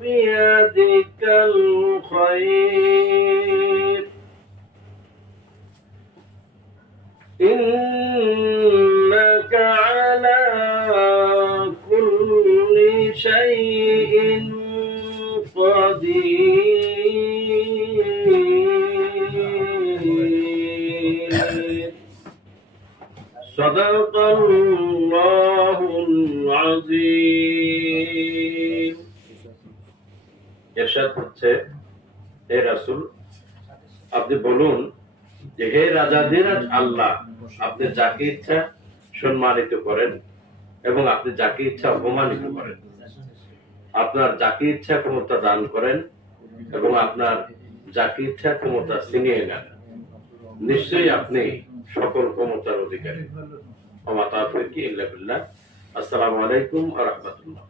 بيدك الخير إنك على كل شيء قدير صدق الله العظيم ইরশাদ হচ্ছে হে রাসূল আপনি বলুন যে হে রাজাদের আল্লাহ আপনি যাকে ইচ্ছা সম্মানিত করেন এবং আপনি যাকে ইচ্ছা অপমানিত করেন আপনার যাকে ইচ্ছা ক্ষমতা দান করেন এবং আপনার যাকে ইচ্ছা ক্ষমতা ছিনিয়ে নেন নিশ্চয়ই আপনি সকল ক্ষমতার অধিকারী। ওয়া মা তাওফীকি ইল্লা বিল্লাহ। আসসালামু আলাইকুম ওয়া রাহমাতুল্লাহ।